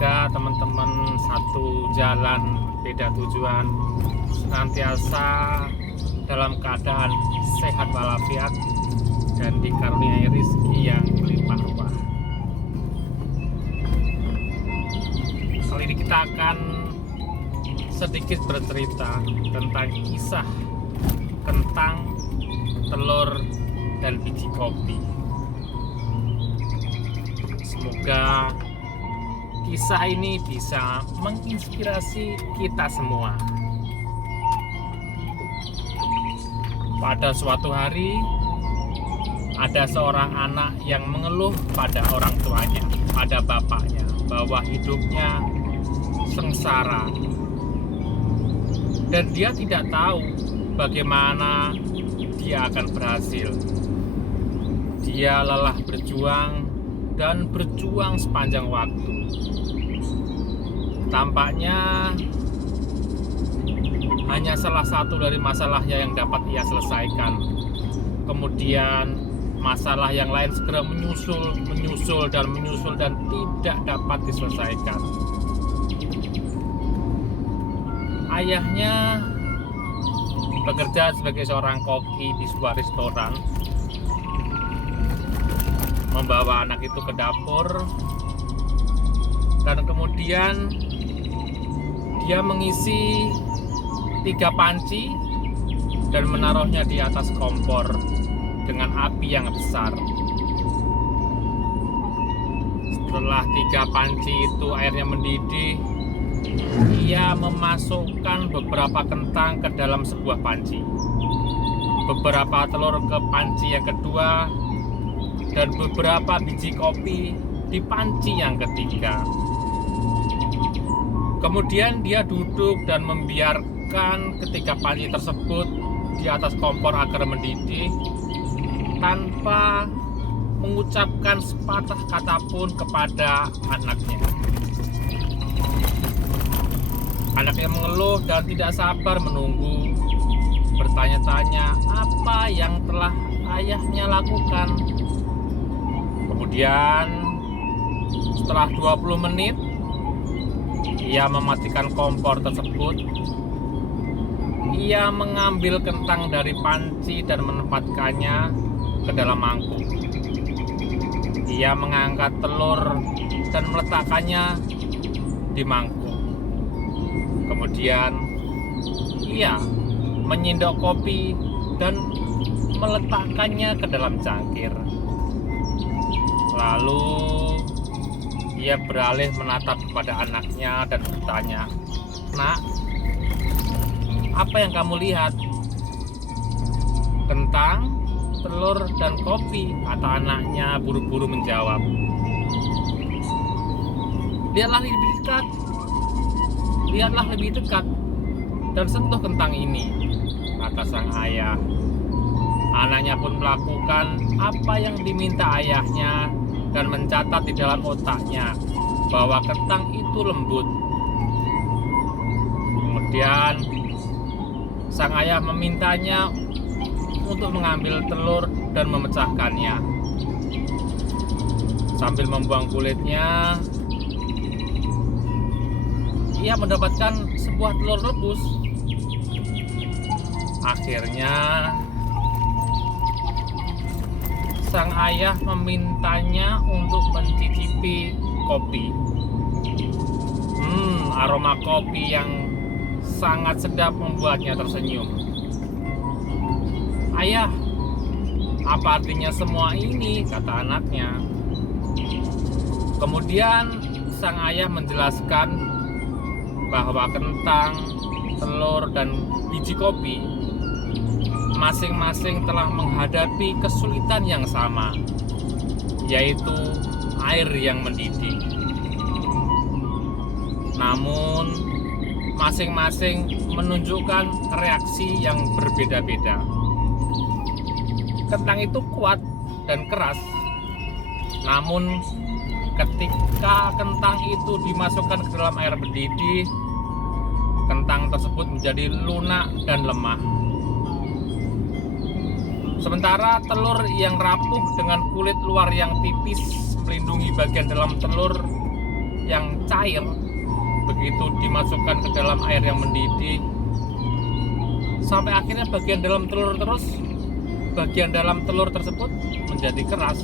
Semoga teman-teman satu jalan beda tujuan senantiasa dalam keadaan sehat walafiat dan dikaruniai rezeki yang melimpah ruah. Kali ini kita akan sedikit bercerita tentang kisah kentang, telur, dan biji kopi. Semoga kisah ini bisa menginspirasi kita semua. Pada suatu hari, ada seorang anak yang mengeluh pada orang tuanya, pada bapaknya, bahwa hidupnya sengsara. Dan dia tidak tahu bagaimana dia akan berhasil. Dia lelah berjuang dan berjuang sepanjang waktu. Tampaknya hanya salah satu dari masalahnya yang dapat ia selesaikan. Kemudian masalah yang lain segera menyusul dan tidak dapat diselesaikan. Ayahnya bekerja sebagai seorang koki di sebuah restoran, membawa anak itu ke dapur, dan kemudian dia mengisi 3 panci dan menaruhnya di atas kompor dengan api yang besar. Setelah 3 panci itu airnya mendidih, ia memasukkan beberapa kentang ke dalam sebuah panci, beberapa telur ke panci yang kedua, dan beberapa biji kopi di panci yang ketiga. Kemudian dia duduk dan membiarkan ketiga panci tersebut di atas kompor agar mendidih tanpa mengucapkan sepatah kata pun kepada anaknya. Anaknya mengeluh dan tidak sabar menunggu, bertanya-tanya apa yang telah ayahnya lakukan. Kemudian setelah 20 menit ia mematikan kompor tersebut. Ia mengambil kentang dari panci dan menempatkannya ke dalam mangkuk. Ia mengangkat telur dan meletakkannya di mangkuk. Kemudian ia menyendok kopi dan meletakkannya ke dalam cangkir. Lalu ia beralih menatap kepada anaknya dan bertanya, "Nak, apa yang kamu lihat?" "Kentang, telur, dan kopi," kata anaknya buru-buru menjawab. Lihatlah lebih dekat dan sentuh kentang ini," kata sang ayah. Anaknya pun melakukan apa yang diminta ayahnya dan mencatat di dalam otaknya bahwa kentang itu lembut. Kemudian sang ayah memintanya untuk mengambil telur dan memecahkannya. Sambil membuang kulitnya, ia mendapatkan sebuah telur rebus. Akhirnya sang ayah memintanya untuk mencicipi kopi. Aroma kopi yang sangat sedap membuatnya tersenyum. "Ayah, apa artinya semua ini?" kata anaknya. Kemudian sang ayah menjelaskan bahwa kentang, telur, dan biji kopi masing-masing telah menghadapi kesulitan yang sama, yaitu air yang mendidih. Namun, masing-masing menunjukkan reaksi yang berbeda-beda. Kentang itu kuat dan keras, namun ketika kentang itu dimasukkan ke dalam air mendidih, kentang tersebut menjadi lunak dan lemah. Sementara telur yang rapuh dengan kulit luar yang tipis melindungi bagian dalam telur yang cair begitu dimasukkan ke dalam air yang mendidih sampai akhirnya bagian dalam telur tersebut menjadi keras.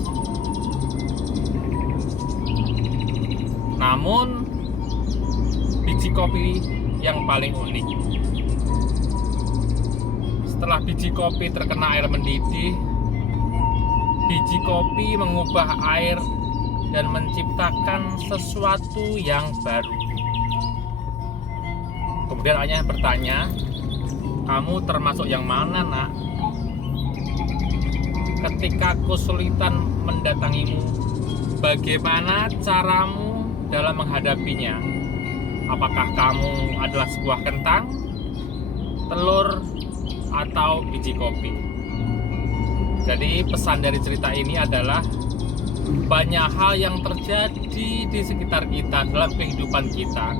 Namun biji kopi yang paling unik, setelah biji kopi terkena air mendidih, biji kopi mengubah air dan menciptakan sesuatu yang baru. Kemudian ayahnya bertanya, kamu termasuk yang mana, nak? Ketika kesulitan mendatangimu, bagaimana caramu dalam menghadapinya? Apakah kamu adalah sebuah kentang, telur, atau biji kopi? Jadi pesan dari cerita ini adalah banyak hal yang terjadi di sekitar kita dalam kehidupan kita.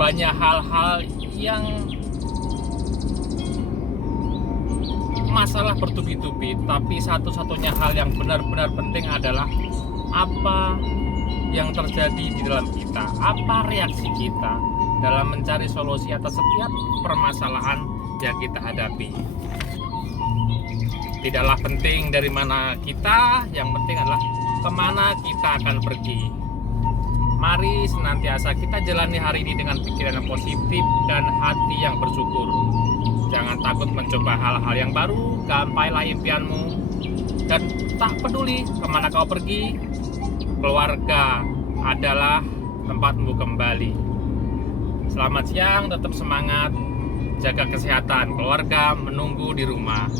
Banyak hal-hal yang masalah bertubi-tubi, tapi satu-satunya hal yang benar-benar penting adalah apa yang terjadi di dalam kita, apa reaksi kita dalam mencari solusi atas setiap permasalahan yang kita hadapi. Tidaklah penting dari mana kita, yang penting adalah kemana kita akan pergi. Mari senantiasa kita jalani hari ini dengan pikiran yang positif dan hati yang bersyukur. Jangan takut mencoba hal-hal yang baru, gampailah impianmu, dan tak peduli kemana kau pergi, keluarga adalah tempatmu kembali. Selamat siang, tetap semangat, jaga kesehatan, keluarga menunggu di rumah.